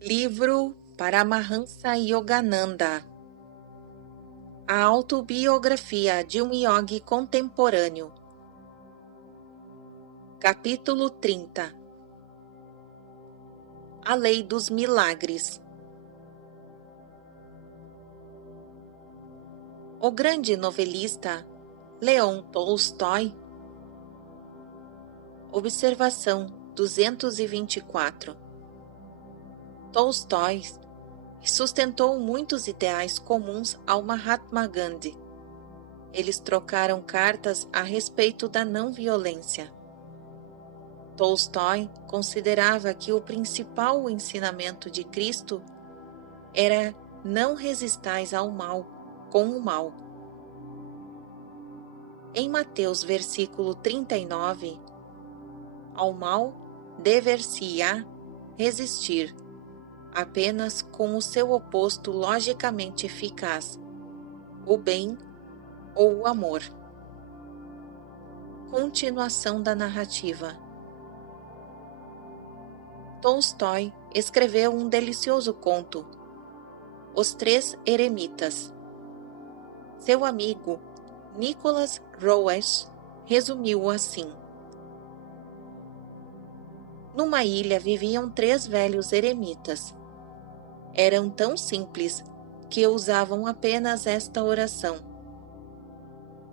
Livro Paramahansa Yogananda. A autobiografia de um yogi contemporâneo. Capítulo 30. A Lei dos Milagres. O grande novelista Leon Tolstói. Observação 224. Tolstói sustentou muitos ideais comuns ao Mahatma Gandhi. Eles trocaram cartas a respeito da não-violência. Tolstói considerava que o principal ensinamento de Cristo era não resistais ao mal com o mal. Em Mateus versículo 39, ao mal dever-se-á resistir, apenas com o seu oposto logicamente eficaz, o bem ou o amor. Continuação da narrativa. Tolstói escreveu um delicioso conto, Os Três Eremitas. Seu amigo Nicholas Roerich resumiu assim: numa ilha viviam 3 velhos eremitas. Eram tão simples que usavam apenas esta oração: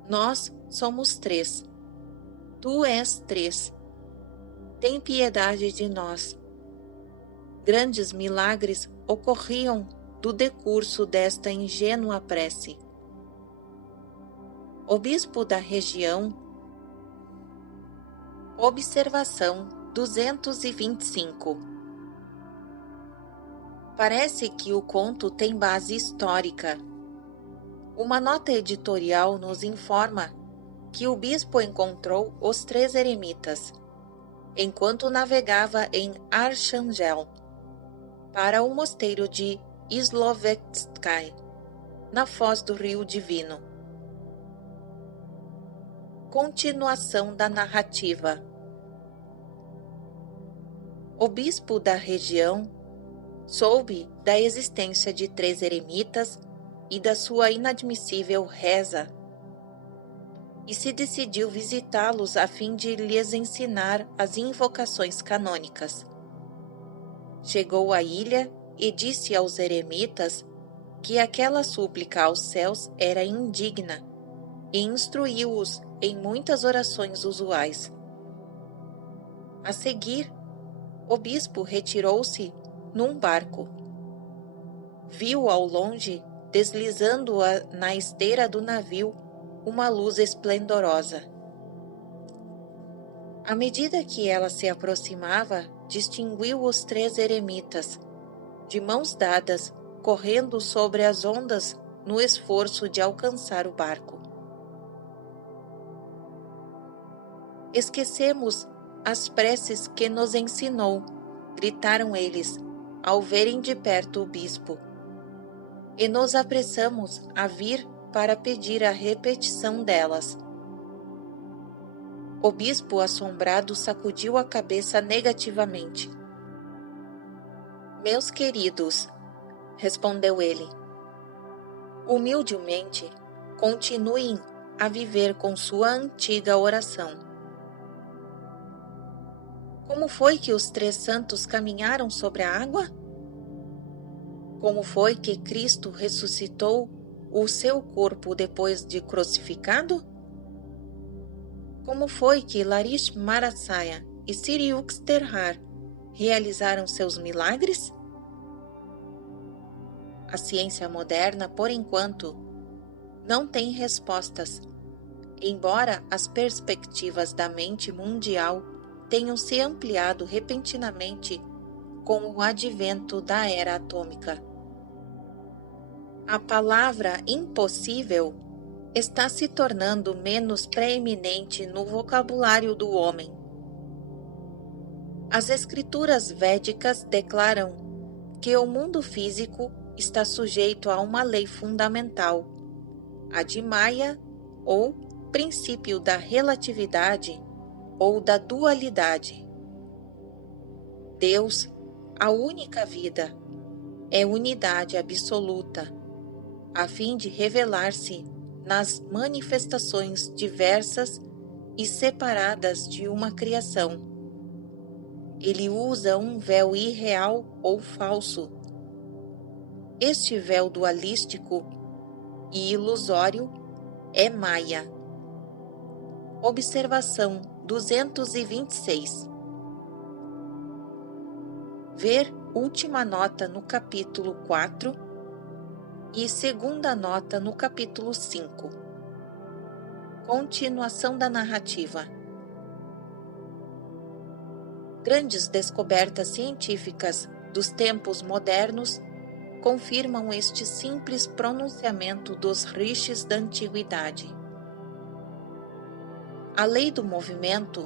nós somos 3. Tu és 3. Tem piedade de nós. Grandes milagres ocorriam do decurso desta ingênua prece. O bispo da região. Observação 225. Parece que o conto tem base histórica. Uma nota editorial nos informa que o bispo encontrou os 3 eremitas enquanto navegava em Archangel para o mosteiro de Slovetskaya, na foz do Rio Divino. Continuação da narrativa. O bispo da região soube da existência de 3 eremitas e da sua inadmissível reza, e se decidiu visitá-los a fim de lhes ensinar as invocações canônicas. Chegou à ilha e disse aos eremitas que aquela súplica aos céus era indigna, e instruiu-os em muitas orações usuais. A seguir, o bispo retirou-se num barco. Viu ao longe, deslizando na esteira do navio, uma luz esplendorosa. À medida que ela se aproximava, distinguiu os 3 eremitas, de mãos dadas, correndo sobre as ondas no esforço de alcançar o barco. Esquecemos as preces que nos ensinou, gritaram eles, ao verem de perto o bispo, e nos apressamos a vir para pedir a repetição delas. O bispo, assombrado, sacudiu a cabeça negativamente. Meus queridos, respondeu ele, humildemente, continuem a viver com sua antiga oração. Como foi que os 3 santos caminharam sobre a água? Como foi que Cristo ressuscitou o seu corpo depois de crucificado? Como foi que Larish Marasaya e Sri Yukteswar realizaram seus milagres? A ciência moderna, por enquanto, não tem respostas, embora as perspectivas da mente mundial tenham se ampliado repentinamente com o advento da era atômica. A palavra impossível está se tornando menos preeminente no vocabulário do homem. As escrituras védicas declaram que o mundo físico está sujeito a uma lei fundamental, a de Maya, ou princípio da relatividade ou da dualidade. Deus A única vida é unidade absoluta, a fim de revelar-se nas manifestações diversas e separadas de uma criação. Ele usa um véu irreal ou falso. Este véu dualístico e ilusório é Maya. Observação 226. Ver última nota no capítulo 4 e segunda nota no capítulo 5. Continuação da narrativa. Grandes descobertas científicas dos tempos modernos confirmam este simples pronunciamento dos rishis da antiguidade. A lei do movimento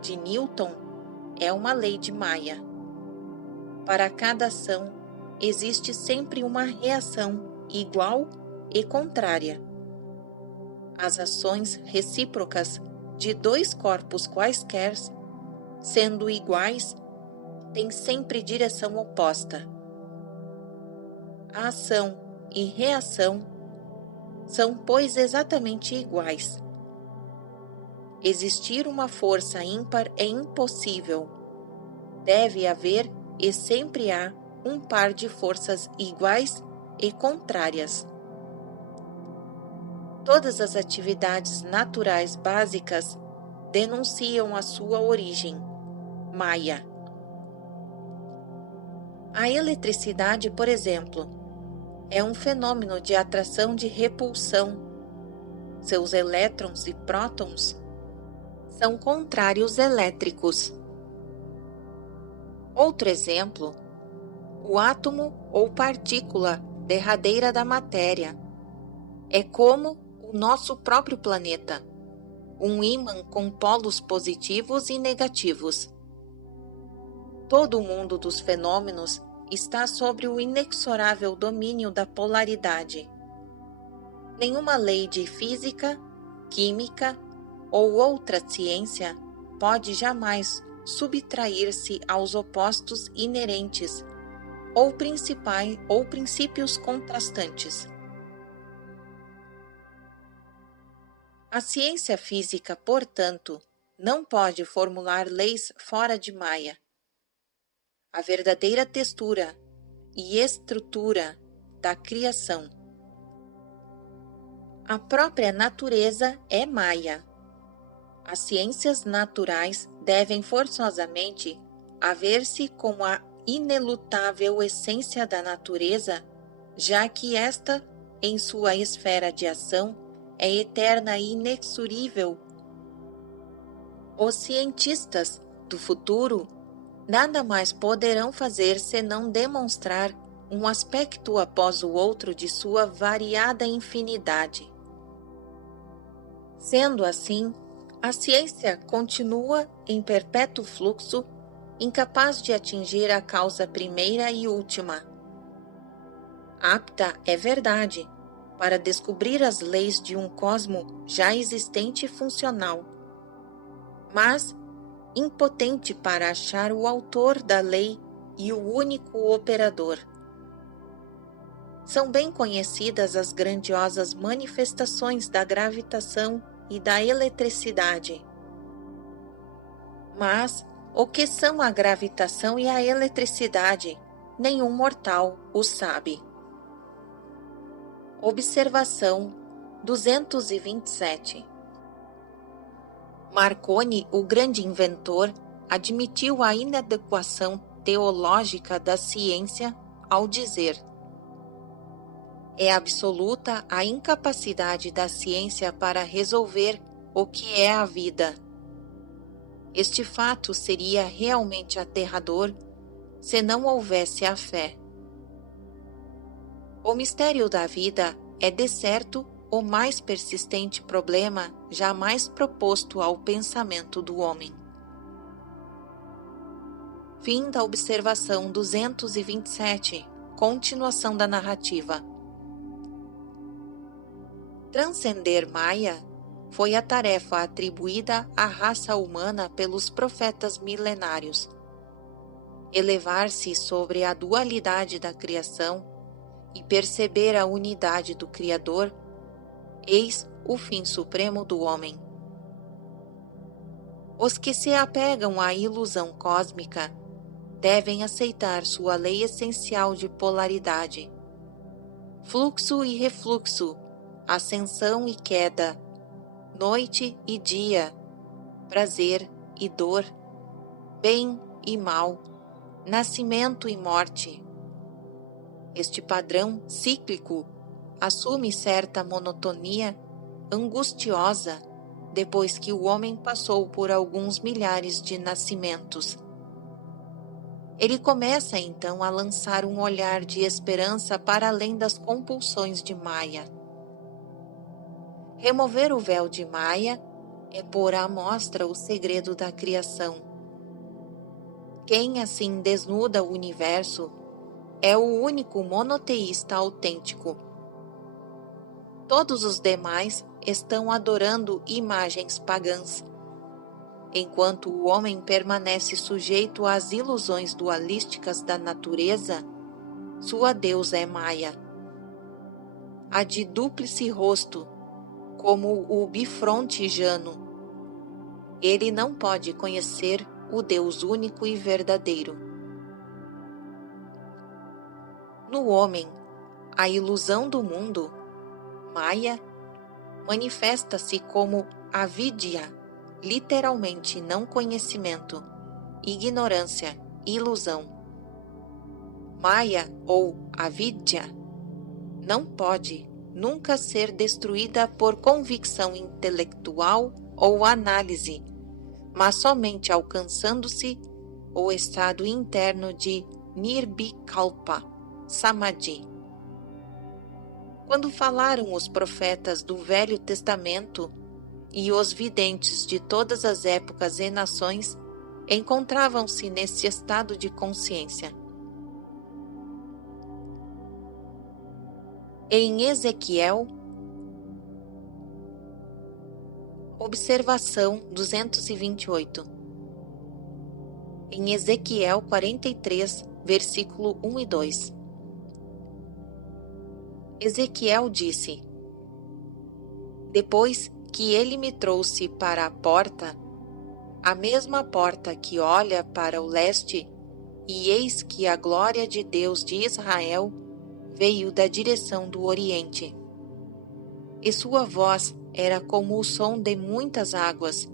de Newton é uma lei de Maya. Para cada ação, existe sempre uma reação igual e contrária. As ações recíprocas de dois corpos quaisquer, sendo iguais, têm sempre direção oposta. A ação e reação são, pois, exatamente iguais. Existir uma força ímpar é impossível. Deve haver e sempre há um par de forças iguais e contrárias. Todas as atividades naturais básicas denunciam a sua origem, Maya. A eletricidade, por exemplo, é um fenômeno de atração de repulsão. Seus elétrons e prótons são contrários elétricos. Outro exemplo, o átomo ou partícula derradeira da matéria é como o nosso próprio planeta, um ímã com polos positivos e negativos. Todo o mundo dos fenômenos está sob o inexorável domínio da polaridade. Nenhuma lei de física, química ou outra ciência pode jamais subtrair-se aos opostos inerentes ou princípios contrastantes. A ciência física, portanto, não pode formular leis fora de Maya. A verdadeira textura e estrutura da criação. A própria natureza é Maya. As ciências naturais devem forçosamente haver-se com a inelutável essência da natureza, já que esta, em sua esfera de ação, é eterna e inexorível. Os cientistas do futuro nada mais poderão fazer senão demonstrar um aspecto após o outro de sua variada infinidade. Sendo assim, a ciência continua em perpétuo fluxo, incapaz de atingir a causa primeira e última. Apta, é verdade, para descobrir as leis de um cosmo já existente e funcional, mas impotente para achar o autor da lei e o único operador. São bem conhecidas as grandiosas manifestações da gravitação e da eletricidade. Mas o que são a gravitação e a eletricidade, nenhum mortal o sabe. Observação 227. Marconi, o grande inventor, admitiu a inadequação teológica da ciência ao dizer: é absoluta a incapacidade da ciência para resolver o que é a vida. Este fato seria realmente aterrador se não houvesse a fé. O mistério da vida é, de certo, o mais persistente problema jamais proposto ao pensamento do homem. Fim da observação 227. Continuação da narrativa. Transcender Maya foi a tarefa atribuída à raça humana pelos profetas milenários. elevar-se sobre a dualidade da criação e perceber a unidade do Criador, eis o fim supremo do homem. Os que se apegam à ilusão cósmica devem aceitar sua lei essencial de polaridade, fluxo e refluxo, ascensão e queda, noite e dia, prazer e dor, bem e mal, nascimento e morte. Este padrão cíclico assume certa monotonia angustiosa depois que o homem passou por alguns milhares de nascimentos. Ele começa então a lançar um olhar de esperança para além das compulsões de Maya. Remover o véu de Maya é pôr à mostra o segredo da criação. Quem assim desnuda o universo é o único monoteísta autêntico. Todos os demais estão adorando imagens pagãs, enquanto o homem permanece sujeito às ilusões dualísticas da natureza. Sua deusa é Maya, a de dúplice rosto, como o bifronte Jano. Ele não pode conhecer o Deus único e verdadeiro. No homem, a ilusão do mundo, Maya, manifesta-se como avidya, literalmente não conhecimento, ignorância, ilusão. Maya ou avidya não pode nunca ser destruída por convicção intelectual ou análise, mas somente alcançando-se o estado interno de Nirvikalpa, Samadhi. Quando falaram os profetas do Velho Testamento e os videntes de todas as épocas e nações, encontravam-se nesse estado de consciência. Em Ezequiel, observação 228. Em Ezequiel 43, versículo 1 e 2. Ezequiel disse: Depois que ele me trouxe para a porta, a mesma porta que olha para o leste, e eis que a glória de Deus de Israel veio da direção do oriente. E sua voz era como o som de muitas águas,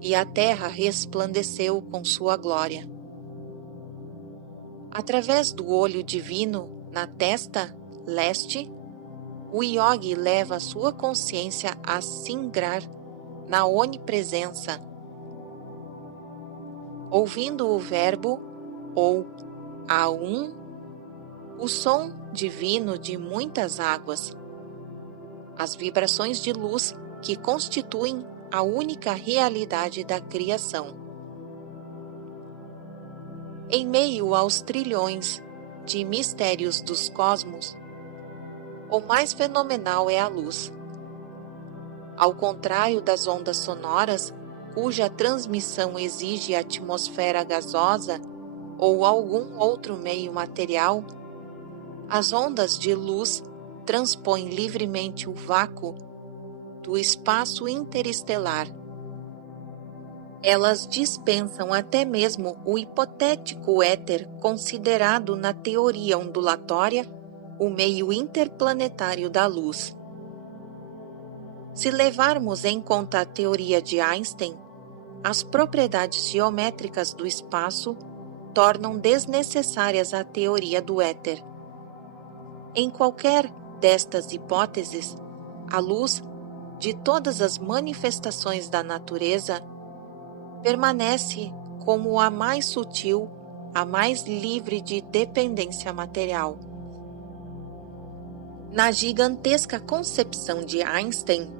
e a terra resplandeceu com sua glória. Através do olho divino na testa leste, o yogi leva sua consciência a singrar na onipresença, ouvindo o verbo ou a o som divino de muitas águas, as vibrações de luz que constituem a única realidade da criação. Em meio aos trilhões de mistérios dos cosmos, o mais fenomenal é a luz. Ao contrário das ondas sonoras, cuja transmissão exige atmosfera gasosa ou algum outro meio material, as ondas de luz transpõem livremente o vácuo do espaço interestelar. Elas dispensam até mesmo o hipotético éter considerado na teoria ondulatória o meio interplanetário da luz. Se levarmos em conta a teoria de Einstein, as propriedades geométricas do espaço tornam desnecessárias a teoria do éter. Em qualquer destas hipóteses, a luz de todas as manifestações da natureza permanece como a mais sutil, a mais livre de dependência material. Na gigantesca concepção de Einstein,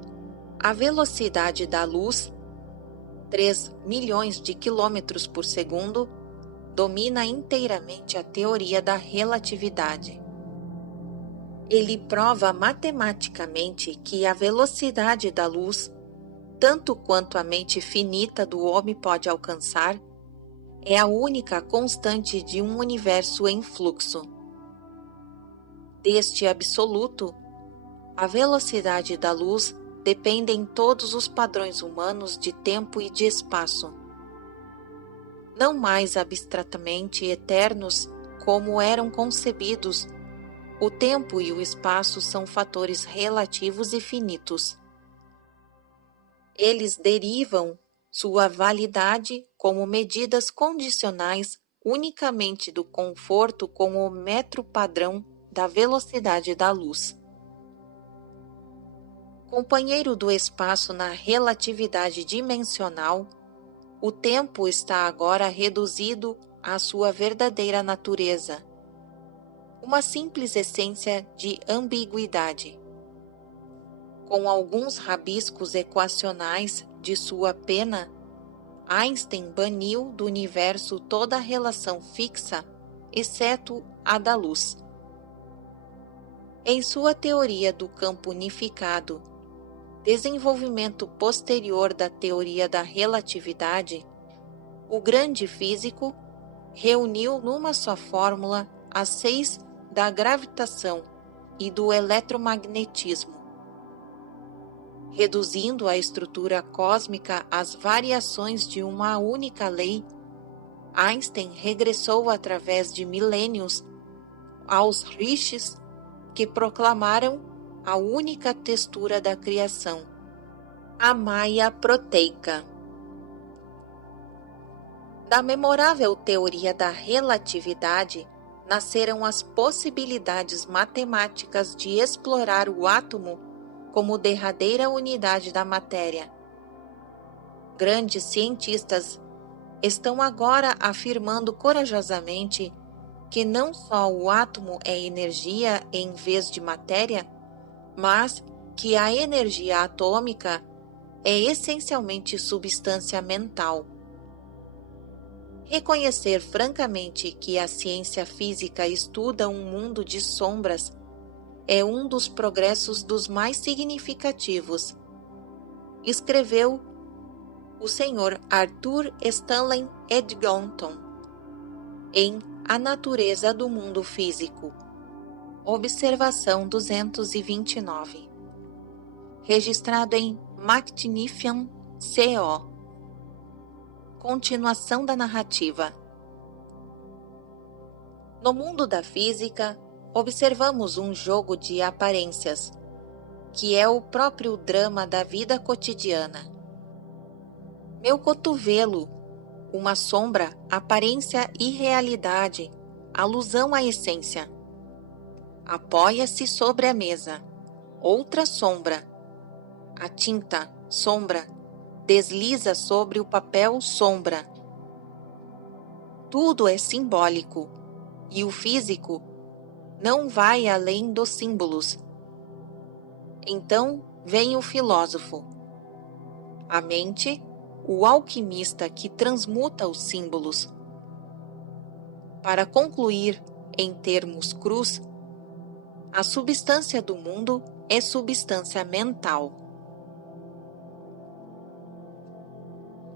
a velocidade da luz, 3 milhões de quilômetros por segundo, domina inteiramente a teoria da relatividade. Ele prova matematicamente que a velocidade da luz, tanto quanto a mente finita do homem pode alcançar, é a única constante de um universo em fluxo. Deste absoluto, a velocidade da luz depende em todos os padrões humanos de tempo e de espaço, não mais abstratamente eternos como eram concebidos. O tempo e o espaço são fatores relativos e finitos. Eles derivam sua validade como medidas condicionais unicamente do conforto com o metro padrão da velocidade da luz. Companheiro do espaço na relatividade dimensional, o tempo está agora reduzido à sua verdadeira natureza, uma simples essência de ambiguidade. Com alguns rabiscos equacionais de sua pena, Einstein baniu do universo toda relação fixa, exceto a da luz. Em sua teoria do campo unificado, desenvolvimento posterior da teoria da relatividade, o grande físico reuniu numa só fórmula as 6 da gravitação e do eletromagnetismo. Reduzindo a estrutura cósmica às variações de uma única lei, Einstein regressou através de milênios aos Rishis que proclamaram a única textura da criação, a Maya proteica. Da memorável teoria da relatividade nasceram as possibilidades matemáticas de explorar o átomo como derradeira unidade da matéria. Grandes cientistas estão agora afirmando corajosamente que não só o átomo é energia em vez de matéria, mas que a energia atômica é essencialmente substância mental. Reconhecer francamente que a ciência física estuda um mundo de sombras é um dos progressos dos mais significativos, escreveu o Sr. Arthur Stanley Edmonton em A Natureza do Mundo Físico, observação 229, registrado em Mactiniffian CO. Continuação da narrativa. No mundo da física, observamos um jogo de aparências, que é o próprio drama da vida cotidiana. Meu cotovelo, uma sombra, aparência e realidade, alusão à essência. Apoia-se sobre a mesa. Outra sombra. A tinta, sombra, desliza sobre o papel sombra. Tudo é simbólico, e o físico não vai além dos símbolos. Então vem o filósofo. A mente, o alquimista que transmuta os símbolos. Para concluir, em termos crus, a substância do mundo é substância mental.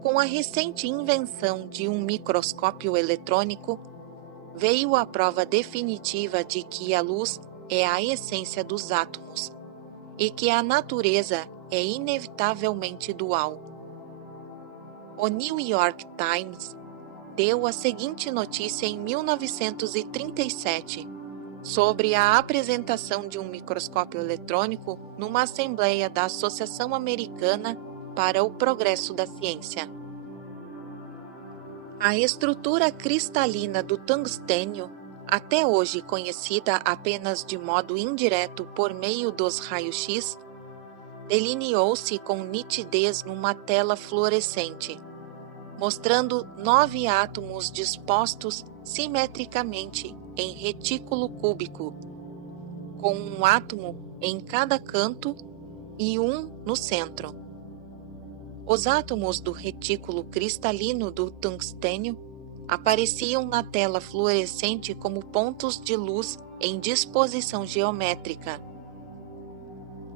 Com a recente invenção de um microscópio eletrônico, veio a prova definitiva de que a luz é a essência dos átomos e que a natureza é inevitavelmente dual. O New York Times deu a seguinte notícia em 1937 sobre a apresentação de um microscópio eletrônico numa assembleia da Associação Americana para o Progresso da Ciência. A estrutura cristalina do tungstênio, até hoje conhecida apenas de modo indireto por meio dos raios-x, delineou-se com nitidez numa tela fluorescente, mostrando 9 átomos dispostos simetricamente em retículo cúbico, com um átomo em cada canto e um no centro. Os átomos do retículo cristalino do tungstênio apareciam na tela fluorescente como pontos de luz em disposição geométrica.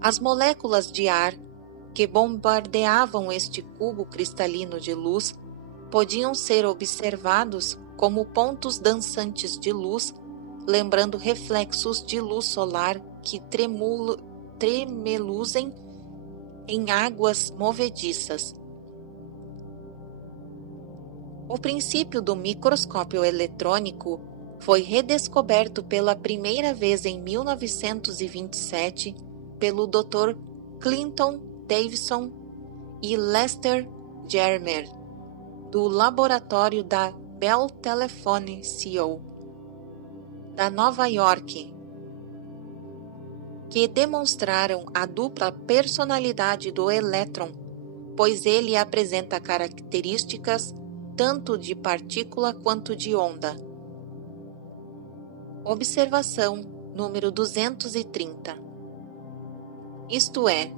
As moléculas de ar que bombardeavam este cubo cristalino de luz podiam ser observados como pontos dançantes de luz, lembrando reflexos de luz solar que tremeluzem em águas movediças. O princípio do microscópio eletrônico foi redescoberto pela primeira vez em 1927 pelo Dr. Clinton Davidson e Lester Germer, do laboratório da Bell Telephone Co., da Nova York, que demonstraram a dupla personalidade do elétron, pois ele apresenta características tanto de partícula quanto de onda. Observação número 230. Isto é,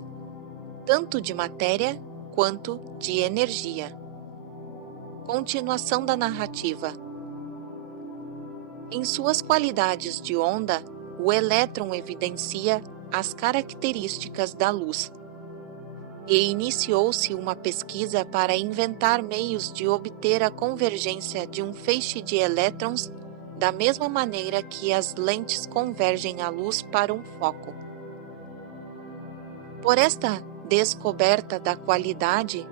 tanto de matéria quanto de energia. Continuação da narrativa. Em suas qualidades de onda, o elétron evidencia as características da luz. E iniciou-se uma pesquisa para inventar meios de obter a convergência de um feixe de elétrons da mesma maneira que as lentes convergem a luz para um foco. Por esta descoberta da qualidade,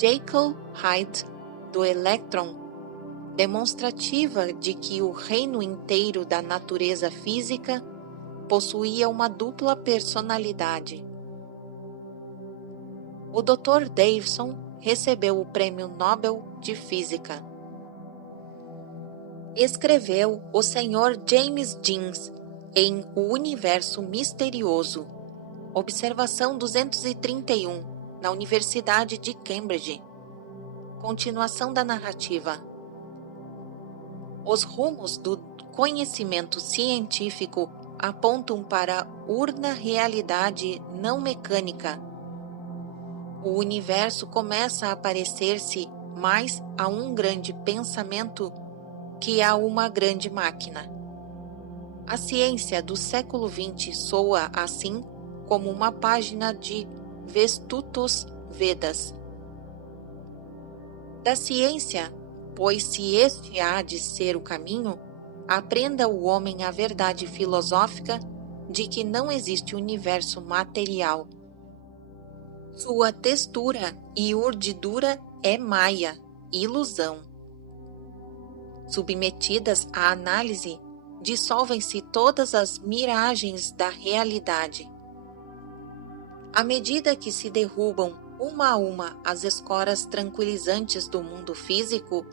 Jekyll Hyde do elétron, demonstrativa de que o reino inteiro da natureza física possuía uma dupla personalidade. O Dr. Davidson recebeu o Prêmio Nobel de Física. Escreveu o Sr. James Jeans em O Universo Misterioso, observação 231, na Universidade de Cambridge. Continuação da narrativa. Os rumos do conhecimento científico apontam para a urna realidade não mecânica. O universo começa a parecer-se mais a um grande pensamento que a uma grande máquina. A ciência do século XX soa assim como uma página de Vestutos Vedas. Da ciência, pois se este há de ser o caminho, aprenda o homem a verdade filosófica de que não existe universo material. Sua textura e urdidura é maia, ilusão. Submetidas à análise, dissolvem-se todas as miragens da realidade. À medida que se derrubam uma a uma as escoras tranquilizantes do mundo físico,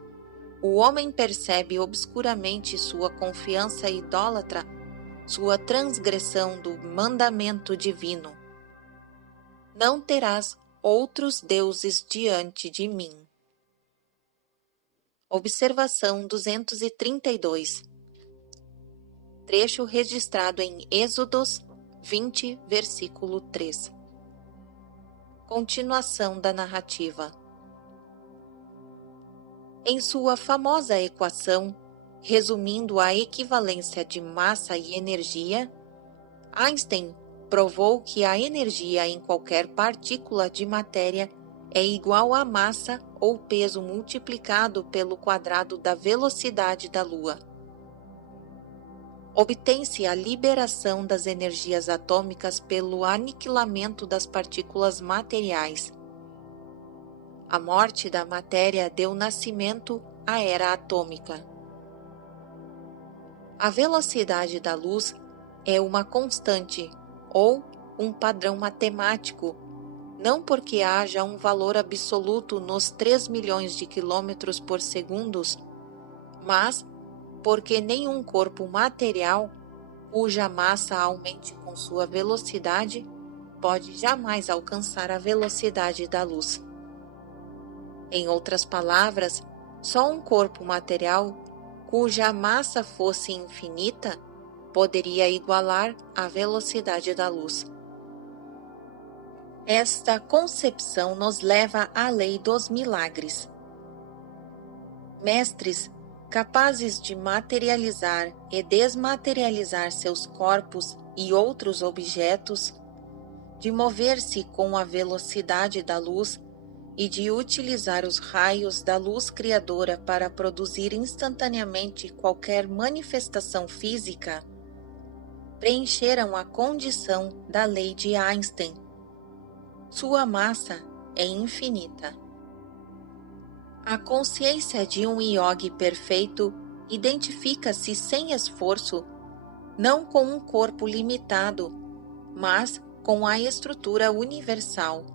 o homem percebe obscuramente sua confiança idólatra, sua transgressão do mandamento divino. Não terás outros deuses diante de mim. Observação 232. Trecho registrado em Êxodos 20, versículo 3. Continuação da narrativa. Em sua famosa equação, resumindo a equivalência de massa e energia, Einstein provou que a energia em qualquer partícula de matéria é igual à massa ou peso multiplicado pelo quadrado da velocidade da Lua. Obtém-se a liberação das energias atômicas pelo aniquilamento das partículas materiais. A morte da matéria deu nascimento à era atômica. A velocidade da luz é uma constante ou um padrão matemático, não porque haja um valor absoluto nos 3 milhões de quilômetros por segundo, mas porque nenhum corpo material cuja massa aumente com sua velocidade pode jamais alcançar a velocidade da luz. Em outras palavras, só um corpo material cuja massa fosse infinita poderia igualar a velocidade da luz. Esta concepção nos leva à lei dos milagres. Mestres capazes de materializar e desmaterializar seus corpos e outros objetos, de mover-se com a velocidade da luz, e de utilizar os raios da luz criadora para produzir instantaneamente qualquer manifestação física, preencheram a condição da lei de Einstein. Sua massa é infinita. A consciência de um yogi perfeito identifica-se sem esforço, não com um corpo limitado, mas com a estrutura universal.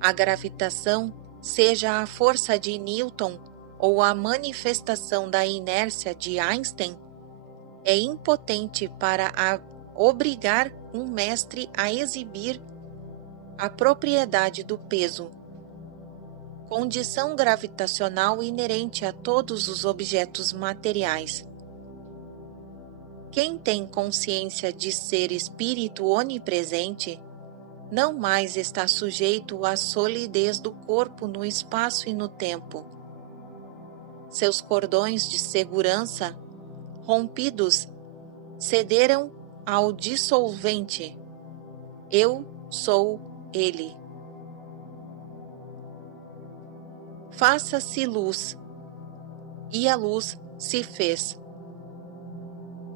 A gravitação, seja a força de Newton ou a manifestação da inércia de Einstein, é impotente para obrigar um mestre a exibir a propriedade do peso, condição gravitacional inerente a todos os objetos materiais. Quem tem consciência de ser espírito onipresente, não mais está sujeito à solidez do corpo no espaço e no tempo. Seus cordões de segurança, rompidos, cederam ao dissolvente. Eu sou Ele. Faça-se luz, e a luz se fez.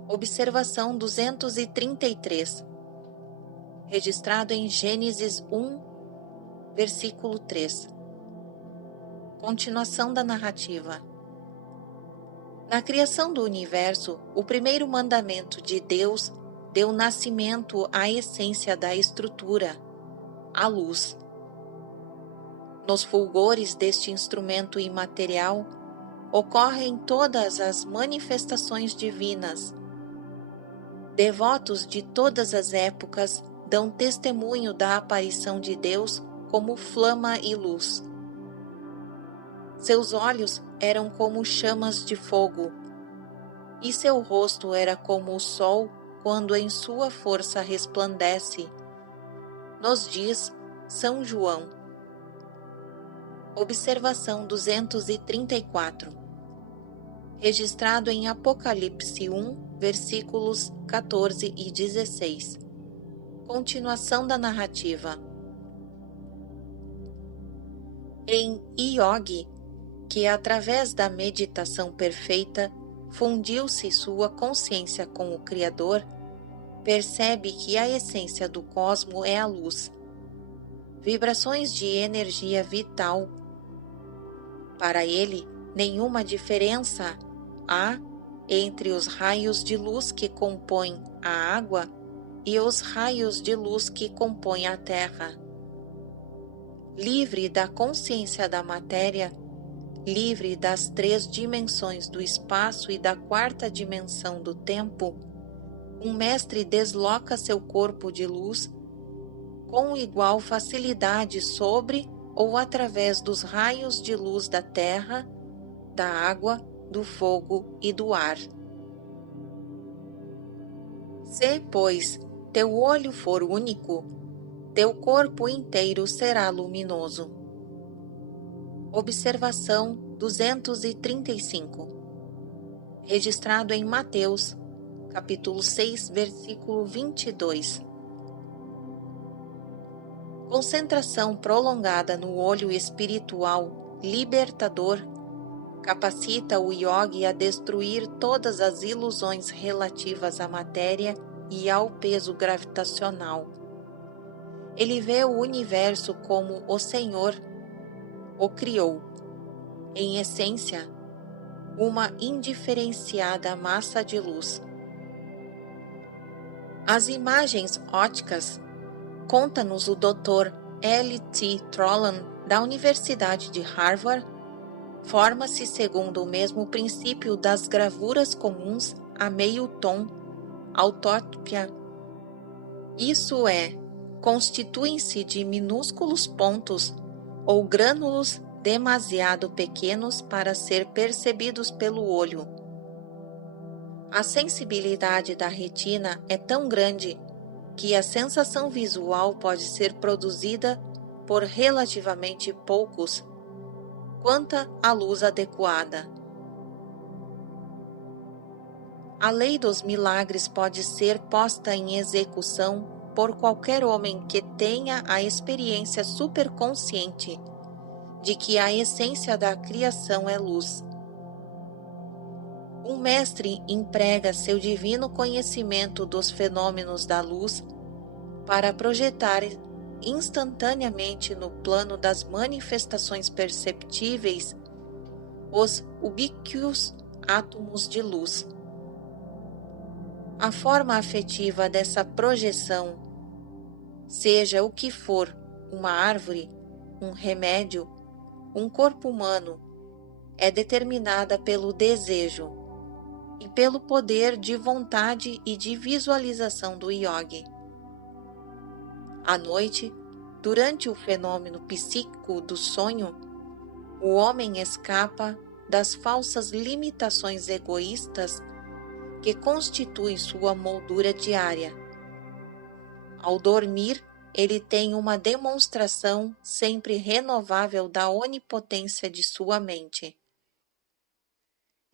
Observação 233, registrado em Gênesis 1, versículo 3. Continuação da narrativa. Na criação do universo, o primeiro mandamento de Deus deu nascimento à essência da estrutura, a luz. Nos fulgores deste instrumento imaterial ocorrem todas as manifestações divinas. Devotos de todas as épocas dão testemunho da aparição de Deus como flama e luz. Seus olhos eram como chamas de fogo, e seu rosto era como o sol quando em sua força resplandece, nos diz São João. Observação 234, registrado em Apocalipse 1, versículos 14 e 16. Continuação da narrativa. Em Yogi, que através da meditação perfeita fundiu-se sua consciência com o Criador, percebe que a essência do cosmo é a luz, vibrações de energia vital. Para ele, nenhuma diferença há entre os raios de luz que compõem a água e os raios de luz que compõem a terra. Livre da consciência da matéria, livre das 3 dimensões do espaço e da 4ª dimensão do tempo, um mestre desloca seu corpo de luz com igual facilidade sobre ou através dos raios de luz da terra, da água, do fogo e do ar. Se, pois, teu olho for único, teu corpo inteiro será luminoso. Observação 235, registrado em Mateus, capítulo 6, versículo 22. Concentração prolongada no olho espiritual libertador capacita o yogi a destruir todas as ilusões relativas à matéria e ao peso gravitacional. Ele vê o universo como o Senhor o criou, em essência, uma indiferenciada massa de luz. As imagens ópticas, conta-nos o Dr. L. T. Trollan, da Universidade de Harvard, forma-se segundo o mesmo princípio das gravuras comuns a meio tom, autópia. Isso é, constituem-se de minúsculos pontos ou grânulos demasiado pequenos para ser percebidos pelo olho. A sensibilidade da retina é tão grande que a sensação visual pode ser produzida por relativamente poucos, quanta a luz adequada. A lei dos milagres pode ser posta em execução por qualquer homem que tenha a experiência superconsciente de que a essência da criação é luz. Um mestre emprega seu divino conhecimento dos fenômenos da luz para projetar instantaneamente no plano das manifestações perceptíveis os ubíquos átomos de luz. A forma afetiva dessa projeção, seja o que for, uma árvore, um remédio, um corpo humano, é determinada pelo desejo e pelo poder de vontade e de visualização do yogi. À noite, durante o fenômeno psíquico do sonho, o homem escapa das falsas limitações egoístas que constituem sua moldura diária. Ao dormir, ele tem uma demonstração sempre renovável da onipotência de sua mente.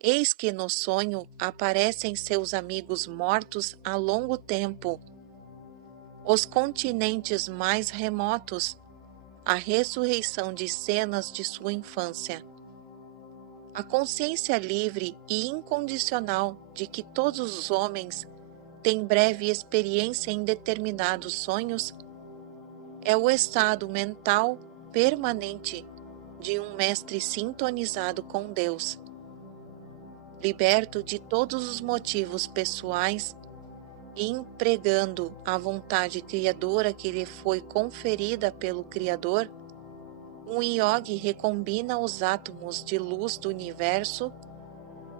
Eis que no sonho aparecem seus amigos mortos há longo tempo, os continentes mais remotos, a ressurreição de cenas de sua infância. A consciência livre e incondicional de que todos os homens têm breve experiência em determinados sonhos é o estado mental permanente de um mestre sintonizado com Deus, liberto de todos os motivos pessoais e empregando a vontade criadora que lhe foi conferida pelo Criador. Um yogi recombina os átomos de luz do universo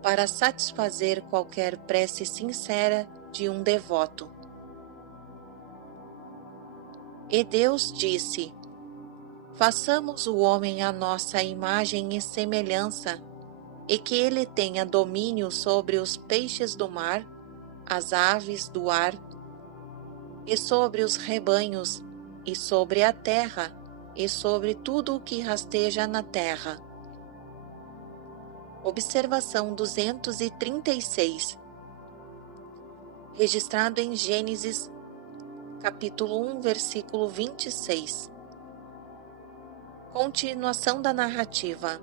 para satisfazer qualquer prece sincera de um devoto. E Deus disse: façamos o homem à nossa imagem e semelhança, e que ele tenha domínio sobre os peixes do mar, as aves do ar, e sobre os rebanhos, e sobre a terra, e sobre tudo o que rasteja na terra. Observação 236. Registrado em Gênesis, capítulo 1, versículo 26. Continuação da narrativa.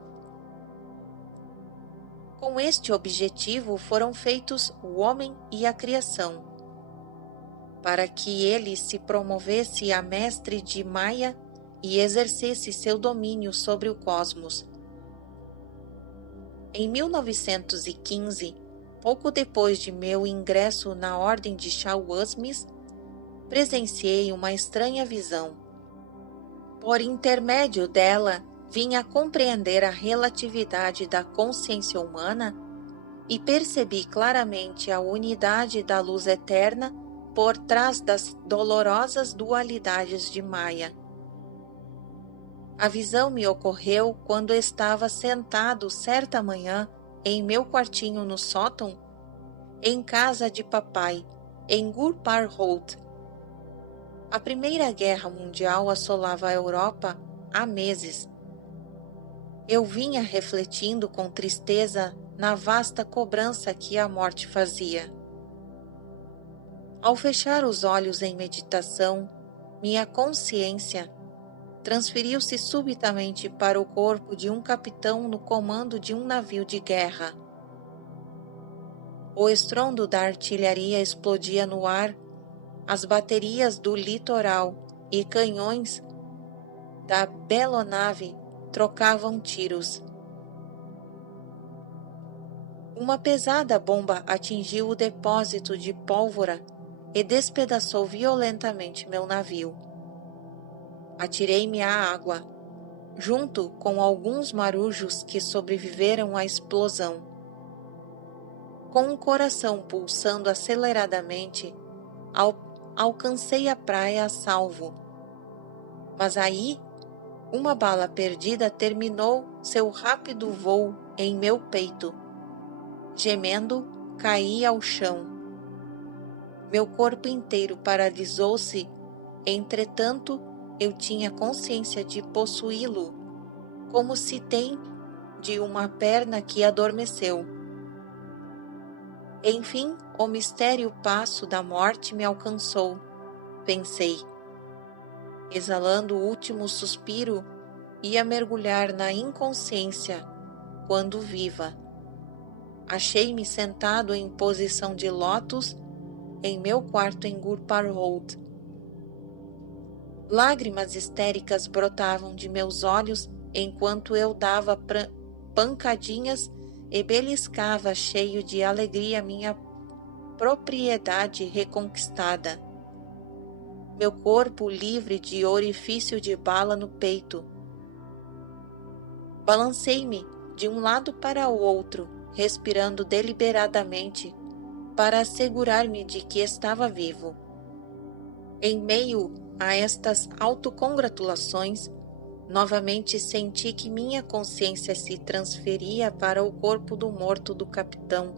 Com este objetivo foram feitos o homem e a criação, para que ele se promovesse a mestre de Maya e exercesse seu domínio sobre o cosmos. Em 1915, pouco depois de meu ingresso na Ordem de Shawasmis, presenciei uma estranha visão. Por intermédio dela, vim a compreender a relatividade da consciência humana e percebi claramente a unidade da luz eterna por trás das dolorosas dualidades de Maya. A visão me ocorreu quando estava sentado certa manhã em meu quartinho no sótão, em casa de papai, em Gurpar Road. A Primeira Guerra Mundial assolava a Europa há meses. Eu vinha refletindo com tristeza na vasta cobrança que a morte fazia. Ao fechar os olhos em meditação, minha consciência transferiu-se subitamente para o corpo de um capitão no comando de um navio de guerra. O estrondo da artilharia explodia no ar, as baterias do litoral e canhões da belonave trocavam tiros. Uma pesada bomba atingiu o depósito de pólvora e despedaçou violentamente meu navio. Atirei-me à água, junto com alguns marujos que sobreviveram à explosão. Com o coração pulsando aceleradamente, alcancei a praia a salvo. Mas aí, uma bala perdida terminou seu rápido voo em meu peito. Gemendo, caí ao chão. Meu corpo inteiro paralisou-se, entretanto, eu tinha consciência de possuí-lo, como se tem de uma perna que adormeceu. Enfim, o mistério passo da morte me alcançou, pensei, exalando o último suspiro, ia mergulhar na inconsciência quando viva. Achei-me sentado em posição de lótus em meu quarto em Gurpar Road. Lágrimas histéricas brotavam de meus olhos enquanto eu dava pancadinhas e beliscava cheio de alegria minha propriedade reconquistada. Meu corpo livre de orifício de bala no peito. Balancei-me de um lado para o outro, respirando deliberadamente para assegurar-me de que estava vivo. Em meio a estas autocongratulações, novamente senti que minha consciência se transferia para o corpo do morto do capitão,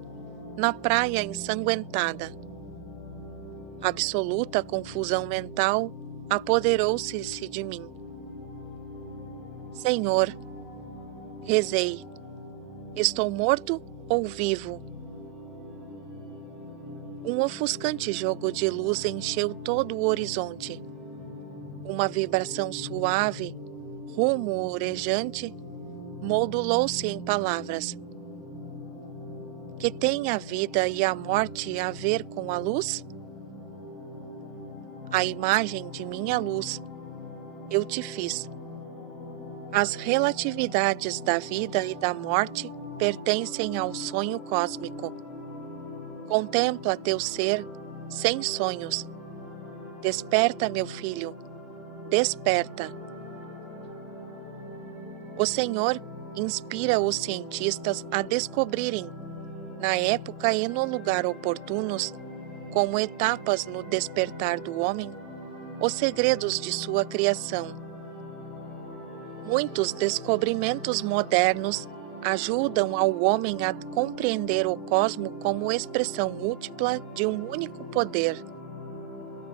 na praia ensanguentada. Absoluta confusão mental apoderou-se de mim. Senhor, rezei, estou morto ou vivo? Um ofuscante jogo de luz encheu todo o horizonte. Uma vibração suave, rumorejante, modulou-se em palavras. Que tem a vida e a morte a ver com a luz? A imagem de minha luz, eu te fiz. As relatividades da vida e da morte pertencem ao sonho cósmico. Contempla teu ser sem sonhos. Desperta, meu filho, desperta. O Senhor inspira os cientistas a descobrirem, na época e no lugar oportunos, como etapas no despertar do homem, os segredos de sua criação. Muitos descobrimentos modernos ajudam ao homem a compreender o cosmo como expressão múltipla de um único poder,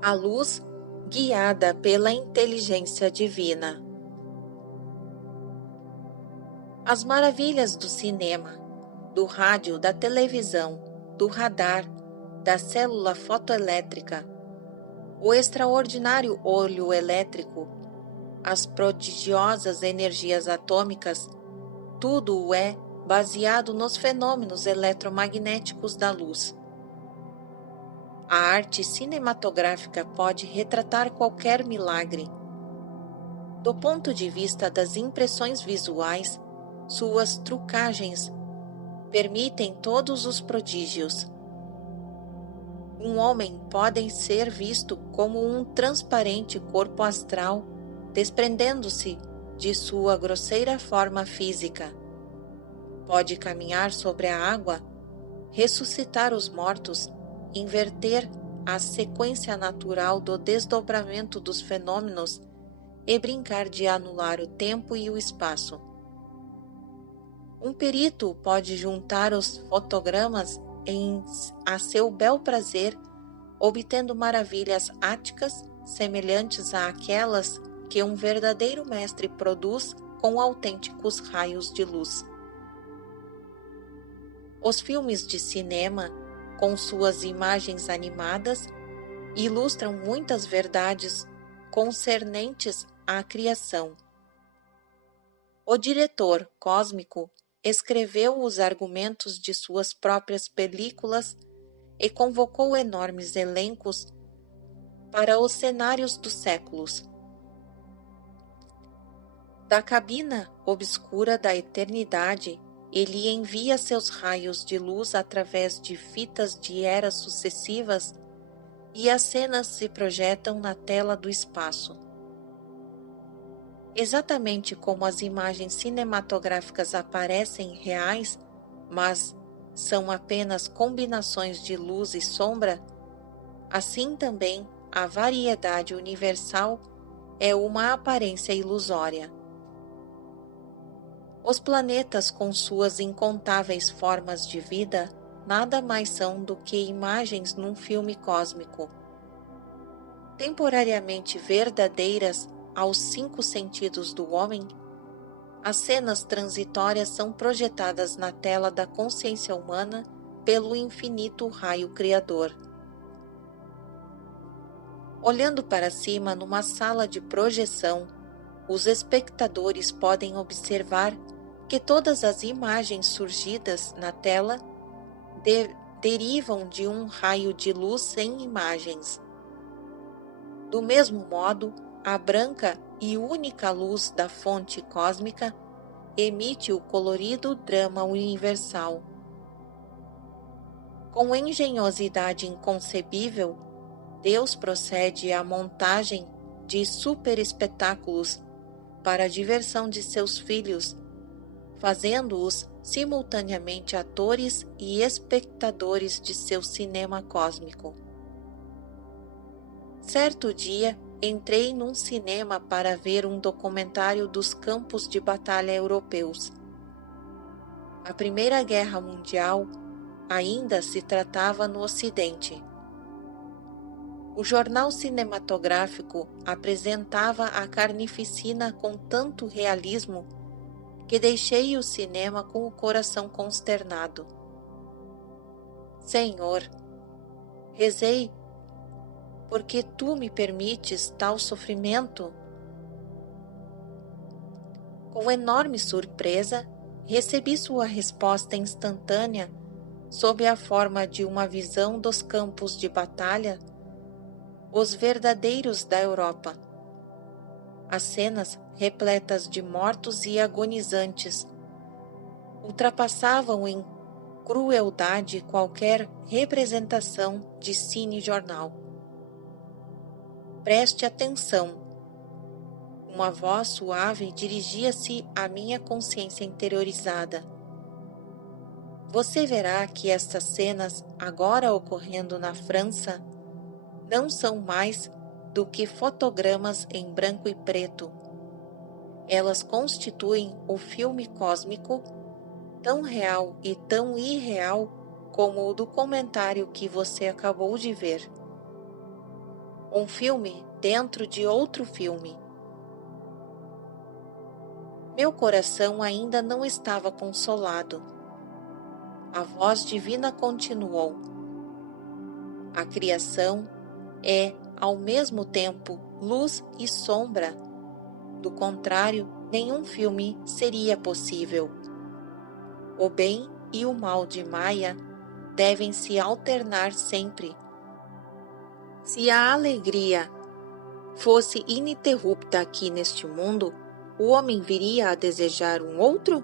a luz guiada pela inteligência divina. As maravilhas do cinema, do rádio, da televisão, do radar, da célula fotoelétrica, o extraordinário olho elétrico, as prodigiosas energias atômicas, tudo é baseado nos fenômenos eletromagnéticos da luz. A arte cinematográfica pode retratar qualquer milagre. Do ponto de vista das impressões visuais, suas trucagens permitem todos os prodígios. Um homem pode ser visto como um transparente corpo astral, desprendendo-se de sua grosseira forma física. Pode caminhar sobre a água, ressuscitar os mortos, inverter a sequência natural do desdobramento dos fenômenos e brincar de anular o tempo e o espaço. Um perito pode juntar os fotogramas a seu bel prazer, obtendo maravilhas áticas semelhantes àquelas que um verdadeiro mestre produz com autênticos raios de luz. Os filmes de cinema, com suas imagens animadas, ilustram muitas verdades concernentes à criação. O diretor cósmico escreveu os argumentos de suas próprias películas e convocou enormes elencos para os cenários dos séculos. Da cabina obscura da eternidade, ele envia seus raios de luz através de fitas de eras sucessivas e as cenas se projetam na tela do espaço. Exatamente como as imagens cinematográficas aparecem reais, mas são apenas combinações de luz e sombra, assim também a variedade universal é uma aparência ilusória. Os planetas com suas incontáveis formas de vida nada mais são do que imagens num filme cósmico. Temporariamente verdadeiras aos 5 sentidos do homem, as cenas transitórias são projetadas na tela da consciência humana pelo infinito raio criador. Olhando para cima numa sala de projeção, os espectadores podem observar que todas as imagens surgidas na tela derivam de um raio de luz sem imagens. Do mesmo modo, a branca e única luz da fonte cósmica emite o colorido drama universal. Com engenhosidade inconcebível, Deus procede à montagem de super-espetáculos para a diversão de seus filhos, fazendo-os simultaneamente atores e espectadores de seu cinema cósmico. Certo dia, entrei num cinema para ver um documentário dos campos de batalha europeus. A Primeira Guerra Mundial ainda se tratava no Ocidente. O jornal cinematográfico apresentava a carnificina com tanto realismo que deixei o cinema com o coração consternado. Senhor, rezei, porque tu me permites tal sofrimento? Com enorme surpresa, recebi sua resposta instantânea sob a forma de uma visão dos campos de batalha, os verdadeiros da Europa. As cenas, repletas de mortos e agonizantes, ultrapassavam em crueldade qualquer representação de cine-jornal. Preste atenção. Uma voz suave dirigia-se à minha consciência interiorizada. Você verá que estas cenas, agora ocorrendo na França, não são mais do que fotogramas em branco e preto. Elas constituem o filme cósmico, tão real e tão irreal como o documentário que você acabou de ver. Um filme dentro de outro filme. Meu coração ainda não estava consolado. A voz divina continuou. A criação é, ao mesmo tempo, luz e sombra. Do contrário, nenhum filme seria possível. O bem e o mal de Maya devem se alternar sempre. Se a alegria fosse ininterrupta aqui neste mundo, o homem viria a desejar um outro?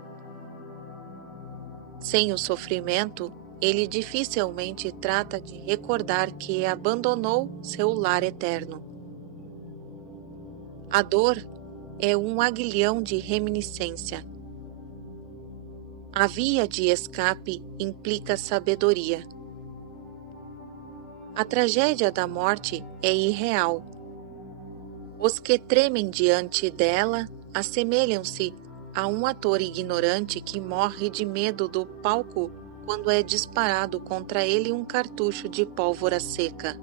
Sem o sofrimento, ele dificilmente trata de recordar que abandonou seu lar eterno. A dor é um aguilhão de reminiscência. A via de escape implica sabedoria. A tragédia da morte é irreal. Os que tremem diante dela assemelham-se a um ator ignorante que morre de medo do palco quando é disparado contra ele um cartucho de pólvora seca.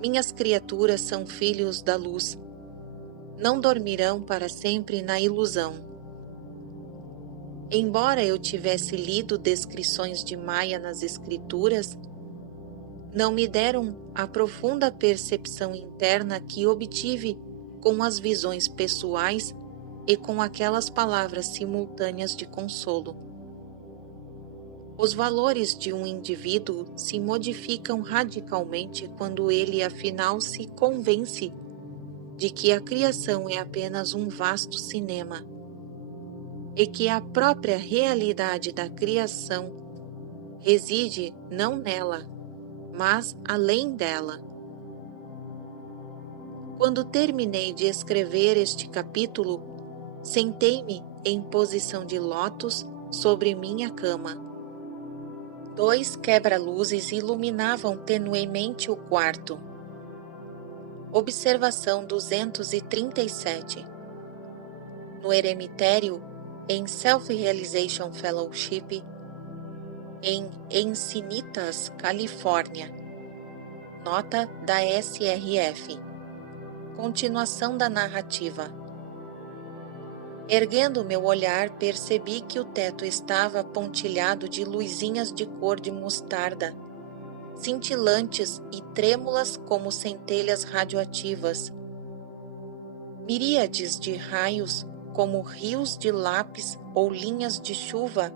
Minhas criaturas são filhos da luz. Não dormirão para sempre na ilusão. Embora eu tivesse lido descrições de Maya nas escrituras, não me deram a profunda percepção interna que obtive com as visões pessoais e com aquelas palavras simultâneas de consolo. Os valores de um indivíduo se modificam radicalmente quando ele afinal se convence de que a criação é apenas um vasto cinema e que a própria realidade da criação reside não nela, mas além dela. Quando terminei de escrever este capítulo, sentei-me em posição de lótus sobre minha cama. 2 quebra-luzes iluminavam tenuemente o quarto. Observação 237. No eremitério, em Self-Realization Fellowship, em Encinitas, Califórnia. Nota da SRF. Continuação da narrativa. Erguendo meu olhar, percebi que o teto estava pontilhado de luzinhas de cor de mostarda. cintilantes e trêmulas como centelhas radioativas. Miríades de raios, como rios de lápis ou linhas de chuva,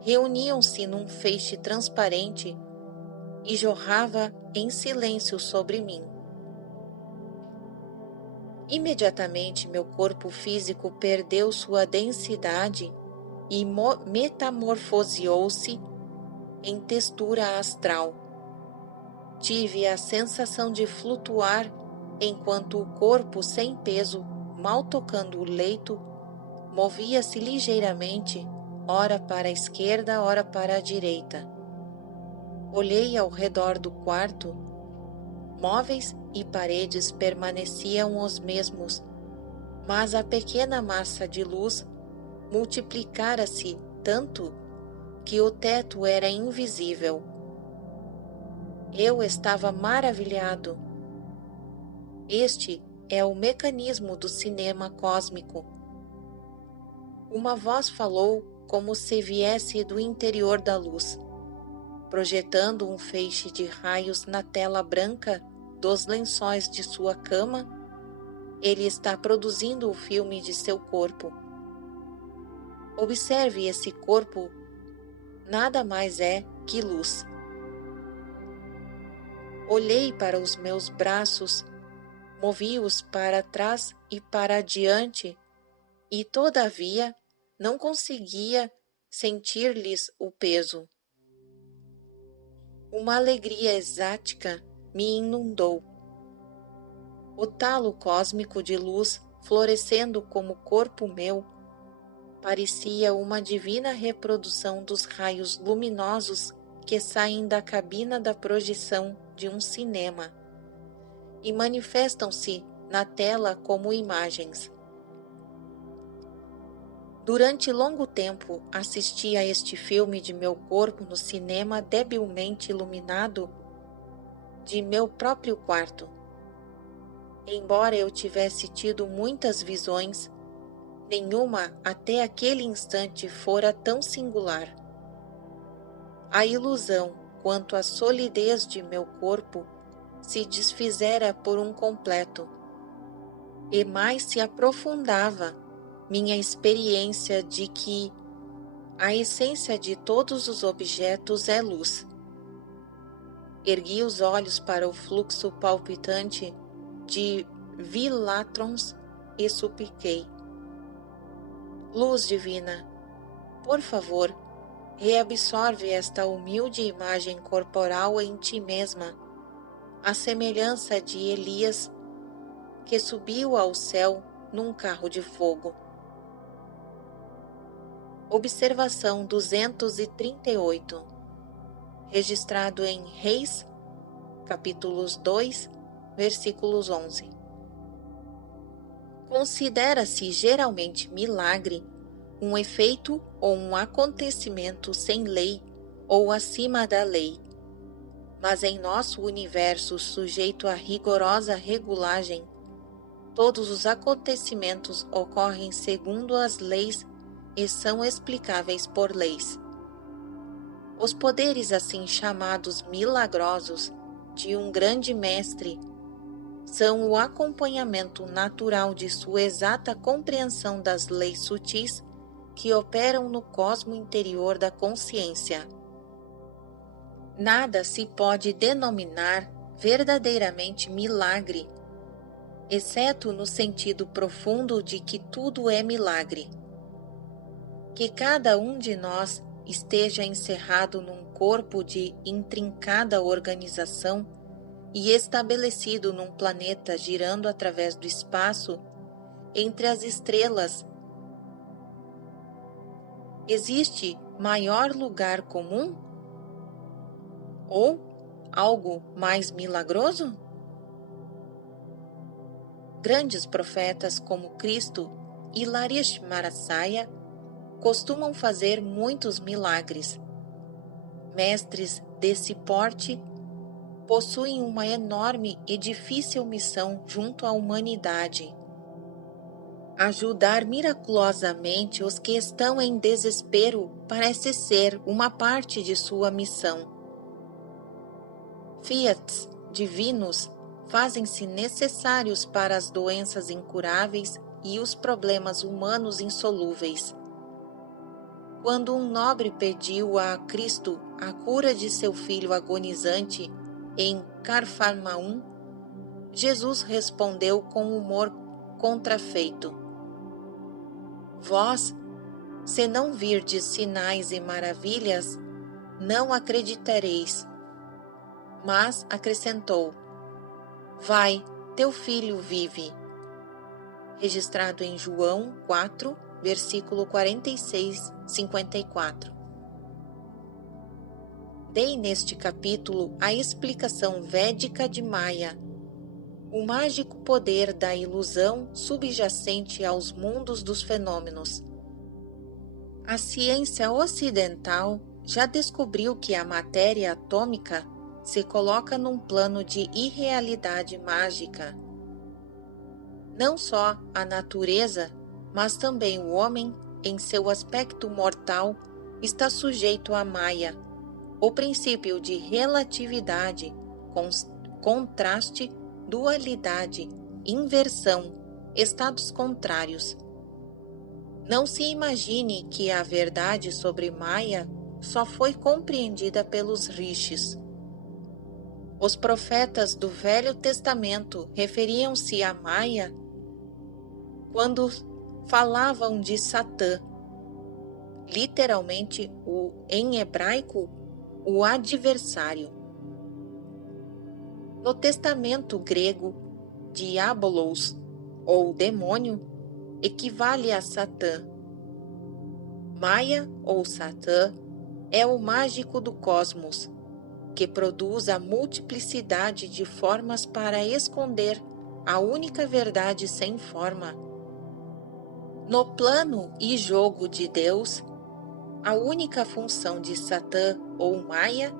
reuniam-se num feixe transparente e jorrava em silêncio sobre mim. Imediatamente meu corpo físico perdeu sua densidade e metamorfoseou-se em textura astral. Tive a sensação de flutuar enquanto o corpo sem peso, mal tocando o leito, movia-se ligeiramente, ora para a esquerda, ora para a direita. Olhei ao redor do quarto. Móveis e paredes permaneciam os mesmos, mas a pequena massa de luz multiplicara-se tanto que o teto era invisível. Eu estava maravilhado. Este é o mecanismo do cinema cósmico. Uma voz falou como se viesse do interior da luz, projetando um feixe de raios na tela branca dos lençóis de sua cama. Ele está produzindo o filme de seu corpo. Observe esse corpo, nada mais é que luz. Olhei para os meus braços, movi-os para trás e para adiante, e todavia não conseguia sentir-lhes o peso. Uma alegria exática me inundou. O talo cósmico de luz florescendo como corpo meu parecia uma divina reprodução dos raios luminosos que saem da cabina da projeção de um cinema e manifestam-se na tela como imagens. Durante longo tempo assisti a este filme de meu corpo no cinema debilmente iluminado de meu próprio quarto. Embora eu tivesse tido muitas visões, nenhuma até aquele instante fora tão singular. A ilusão quanto à solidez de meu corpo se desfizera por um completo, e mais se aprofundava minha experiência de que a essência de todos os objetos é luz. Ergui os olhos para o fluxo palpitante de vilátrons e supliquei: Luz divina, por favor, reabsorve esta humilde imagem corporal em ti mesma, à semelhança de Elias, que subiu ao céu num carro de fogo. Observação 238, registrado em Reis, capítulos 2, versículos 11. Considera-se geralmente milagre um efeito ou um acontecimento sem lei ou acima da lei. Mas em nosso universo sujeito a rigorosa regulagem, todos os acontecimentos ocorrem segundo as leis e são explicáveis por leis. Os poderes assim chamados milagrosos de um grande mestre são o acompanhamento natural de sua exata compreensão das leis sutis que operam no cosmo interior da consciência. Nada se pode denominar verdadeiramente milagre, exceto no sentido profundo de que tudo é milagre. Que cada um de nós esteja encerrado num corpo de intrincada organização e estabelecido num planeta girando através do espaço entre as estrelas. Existe maior lugar comum? Ou algo mais milagroso? Grandes profetas como Cristo e Lakshmanasaya costumam fazer muitos milagres. Mestres desse porte possuem uma enorme e difícil missão junto à humanidade: ajudar miraculosamente os que estão em desespero parece ser uma parte de sua missão. fiats divinos fazem-se necessários para as doenças incuráveis e os problemas humanos insolúveis. Quando um nobre pediu a Cristo a cura de seu filho agonizante em Carfarnaum, Jesus respondeu com humor contrafeito: Vós, se não virdes sinais e maravilhas, não acreditareis. Mas acrescentou: Vai, teu filho vive. Registrado em João 4, versículo 46-54. Dei neste capítulo a explicação védica de Maya, o mágico poder da ilusão subjacente aos mundos dos fenômenos. A ciência ocidental já descobriu que a matéria atômica se coloca num plano de irrealidade mágica. Não só a natureza, mas também o homem, em seu aspecto mortal, está sujeito a Maya, o princípio de relatividade, contraste, dualidade, inversão, estados contrários. Não se imagine que a verdade sobre Maya só foi compreendida pelos rishis. Os profetas do Velho Testamento referiam-se a Maya quando falavam de Satã, literalmente em hebraico, o adversário. No Testamento grego, diabolos, ou demônio, equivale a Satã. Maya, ou Satã, é o mágico do cosmos, que produz a multiplicidade de formas para esconder a única verdade sem forma. No plano e jogo de Deus, a única função de Satã ou Maya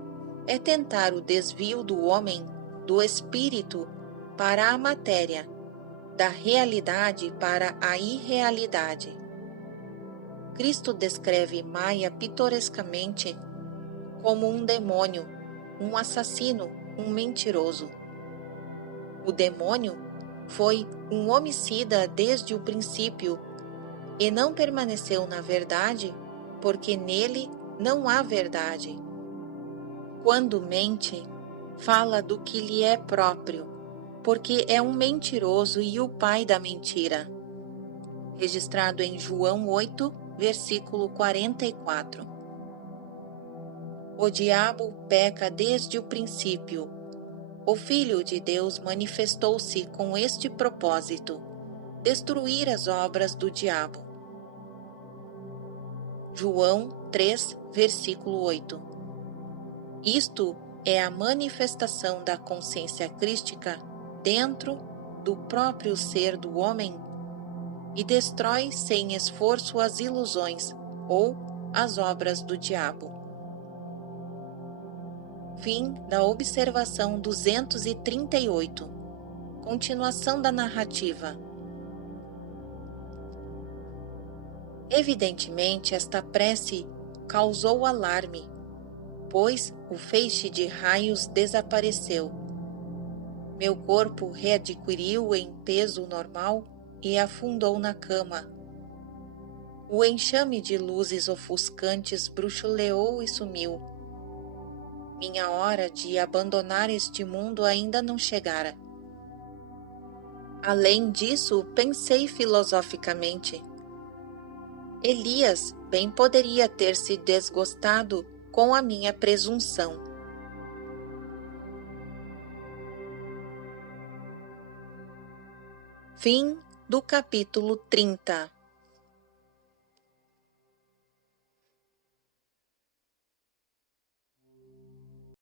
é tentar o desvio do homem do espírito para a matéria, da realidade para a irrealidade. Cristo descreve Maya pitorescamente como um demônio, um assassino, um mentiroso. O demônio foi um homicida desde o princípio e não permaneceu na verdade, porque nele não há verdade. Quando mente, fala do que lhe é próprio, porque é um mentiroso e o pai da mentira. Registrado em João 8, versículo 44. O diabo peca desde o princípio. O Filho de Deus manifestou-se com este propósito: destruir as obras do diabo. João 3, versículo 8. Isto é a manifestação da consciência crística dentro do próprio ser do homem e destrói sem esforço as ilusões ou as obras do diabo. Fim da observação 238. Continuação da narrativa. Evidentemente, esta prece causou alarme, pois o feixe de raios desapareceu. Meu corpo readquiriu em peso normal e afundou na cama. O enxame de luzes ofuscantes bruxuleou e sumiu. Minha hora de abandonar este mundo ainda não chegara. Além disso, pensei filosoficamente. Elias bem poderia ter se desgostado com a minha presunção. Fim do capítulo 30.